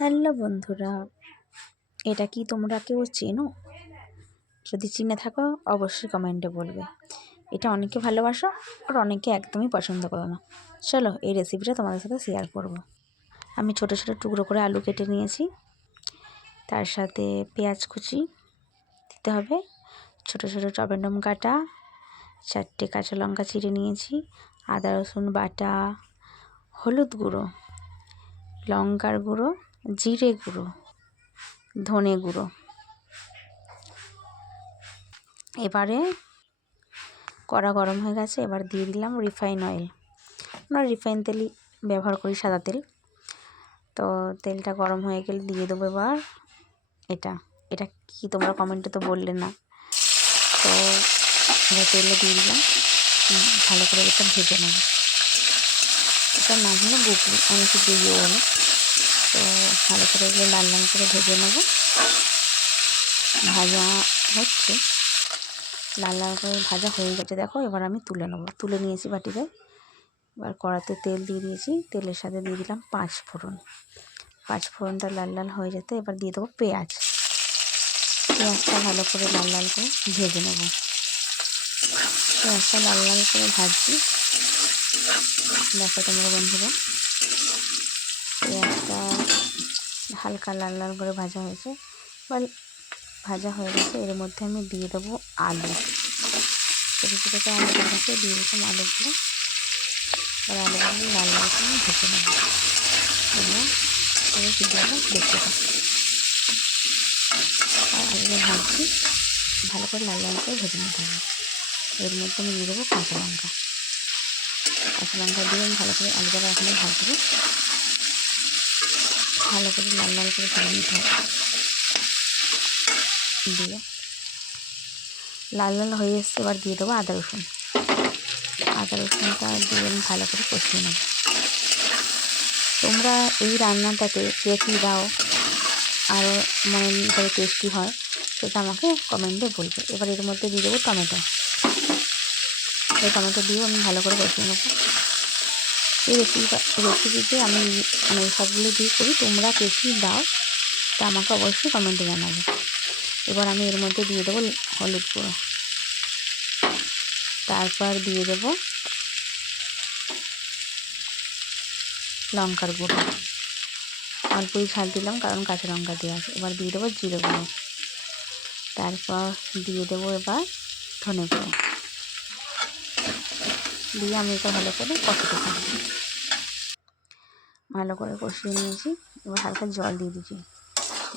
Hello বন্ধুরা, এটা কি তোমরা কেউ চেনো? যদি চিনে থাকো অবশ্যই কমেন্টে বলবে। এটা অনেকে ভালোবাসো আর অনেকে একদমই পছন্দ করো না। চলো এই রেসিপিটা তোমাদের সাথে শেয়ার করব। আমি ছোটো ছোটো টুকরো করে আলু কেটে নিয়েছি, তার সাথে পেঁয়াজ কুচি দিতে হবে, ছোটো ছোটো টমেটো কাটা, 4টে কাঁচা লঙ্কা চিড়ে নিয়েছি, আদা রসুন বাটা, হলুদ গুঁড়ো, লঙ্কার গুঁড়ো, জিরে গুঁড়ো, ধনে গুঁড়ো। এবারে কড়া গরম হয়ে গেছে, এবার দিয়ে দিলাম রিফাইন অয়েল। আমরা রিফাইন তেলই ব্যবহার করি, সাদা তেল। তো তেলটা গরম হয়ে গেলে দিয়ে দেবো এবার এটা এটা কি তোমরা কমেন্টে তো বললে না। তো এবার তেলে দিয়ে দিলাম, ভালো করে এটা ভেজে নেব। এটার নাম হলো গুগলি, অনেকে গুগলিও বলে। তো ভালো করে এগুলো লাল লাল করে ভেজে নেব। ভাজা হচ্ছে, লাল লাল করে ভাজা হয়ে গেছে দেখো। এবার আমি তুলে নিয়েছি বাটিতে। এবার কড়াতে তেল দিয়ে দিয়েছি, তেলের সাথে দিয়ে দিলাম 5 ফোড়ন। 5 ফোড়নটা লাল লাল হয়ে যেতে এবার দিয়ে দেবো পেঁয়াজটা ভালো করে লাল লাল করে ভেজে নেব। পেঁয়াজটা লাল লাল করে ভাজছি, দেখো তোমরা বন্ধুরা। পেঁয়াজটা হালকা লাল লাল করে ভাজা হয়েছে বা ভাজা হয়ে গেছে। এর মধ্যে আমি দিয়ে দেবো আলু, ছোটো ছোটো করে আলু কাটাতে দিয়ে দিলাম আলুগুলো। এবার আলুগুলো লাল লাল করে ভেজে নেব। তোমরা ভিডিওটা দেখতে থাকো। আর আলুগুলো ভাজছি, ভালো করে লাল লাল করে ভেজে নিতে হবে। এর মধ্যে আমি দিয়ে দেবো কাঁচা লঙ্কা দিয়ে আমি ভালো করে আলুটা এখানে ভাজবো। ভালো করে লাল লাল করে ভেজে নিতে হবে। দিয়ে লাল লাল হয়ে এসছে, এবার দিয়ে দেবো আদা রসুনটা দিয়ে আমি ভালো করে কষিয়ে নেব। তোমরা এই রান্নাটাতে কে কী দাও আরও মনে করে টেস্টি হয় সেটা আমাকে কমেন্টে বলবে। এবার এর মধ্যে দিয়ে দেবো টমেটো। এই টমেটো দিয়েও আমি ভালো করে কষিয়ে নেব। এই রেসিপিতে আমি সবগুলো দিয়ে করি, তোমরা কে কী দাও তা আমাকে অবশ্যই কমেন্টে জানাবে। এবার আমি এর মধ্যে দিয়ে দেবো হলুদ গুঁড়ো, তারপর দিয়ে দেবো লঙ্কার গুঁড়ো। অল্পই ঝাল দিলাম কারণ কাঁচা লঙ্কা দেওয়া আছে। এবার দিয়ে দেবো জিরে গুঁড়ো, তারপর দিয়ে দেবো এবার ধনে গুঁড়ো দিয়ে আমি এটা ভালো করে কষাতে থাকবো। ভালো করে কষিয়ে নিয়েছি, এবার হালকা জল দিয়ে দিয়েছি,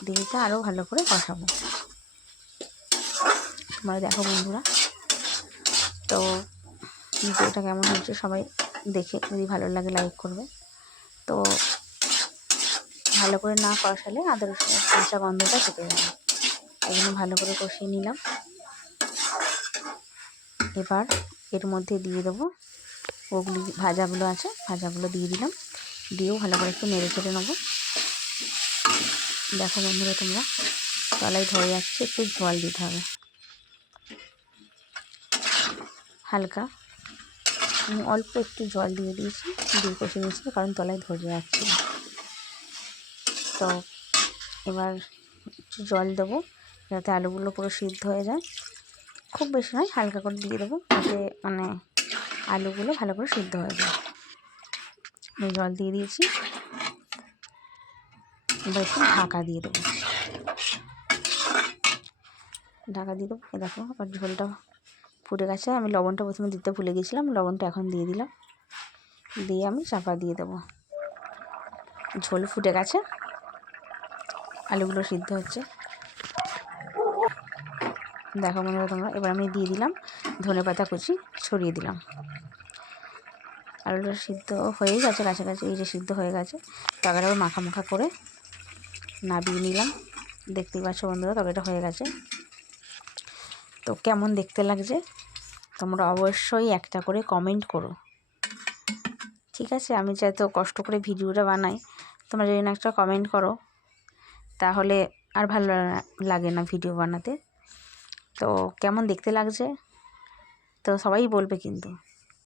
দিয়ে আরও ভালো করে কষাবো। তোমরা দেখো বন্ধুরা। তো ভিডিওটা কেমন হচ্ছে সবাই দেখে যদি ভালো লাগে লাইক করবে। তো ভালো করে না কষালে আদা রসুনের কাঁচা গন্ধটা চেপে যাবে। এই জন্য ভালো করে কষিয়ে নিলাম। এবার এর মধ্যে দিয়ে দেবো ওগুলি ভাজাগুলো আছে, ভাজাগুলো দিয়ে দিলাম। দিয়েও ভালো করে একটু নেড়ে চেড়ে নেবো। দেখো বন্ধুরা তোমরা, তলায় ধরে যাচ্ছে, একটু জল দিতে হবে হালকা। আমি অল্প একটু জল দিয়ে দিয়েছি, দিয়ে কষে নিয়েছি কারণ তলায় ধরে যাচ্ছে। তো এবার একটু জল দেবো যাতে আলুগুলো পুরো সিদ্ধ হয়ে যায়। খুব বেশি নয়, হালকা করে দিয়ে দেবো যাতে আলুগুলো ভালো করে সিদ্ধ হয়ে যায়। আমি জল দিয়ে দিয়েছি, এবার একটু ঢাকা দিয়ে দেবো। এ দেখো আর ঝোলটা ফুটে গেছে। আমি লবণটা প্রথমে দিতে ভুলে গেছিলাম, লবণটা এখন দিয়ে দিলাম। দিয়ে আমি চাপা দিয়ে দেবো। ঝোল ফুটে গেছে, আলুগুলো সিদ্ধ হচ্ছে। দেখো বন্ধুরা তোমরা, এবার আমি দিয়ে দিলাম ধনেপাতা কুচি, ছড়িয়ে দিলাম। আলুটা সিদ্ধ হয়েই গেছে কাছাকাছি, এই যে সিদ্ধ হয়ে গেছে। তরকারিটা মাখা মাখা করে নাবিয়ে নিলাম। দেখতেই পাচ্ছ বন্ধুরা তরকারিটা হয়ে গেছে। তো কেমন দেখতে লাগছে তোমরা অবশ্যই একটা করে কমেন্ট করো, ঠিক আছে? আমি চাই তো কষ্ট করে ভিডিওটা বানাই, তোমরা যদি না একটা কমেন্ট করো তাহলে আর ভালো লাগে না ভিডিও বানাতে। তো কেমন দেখতে লাগছে তো সবাই বলবে কিন্তু।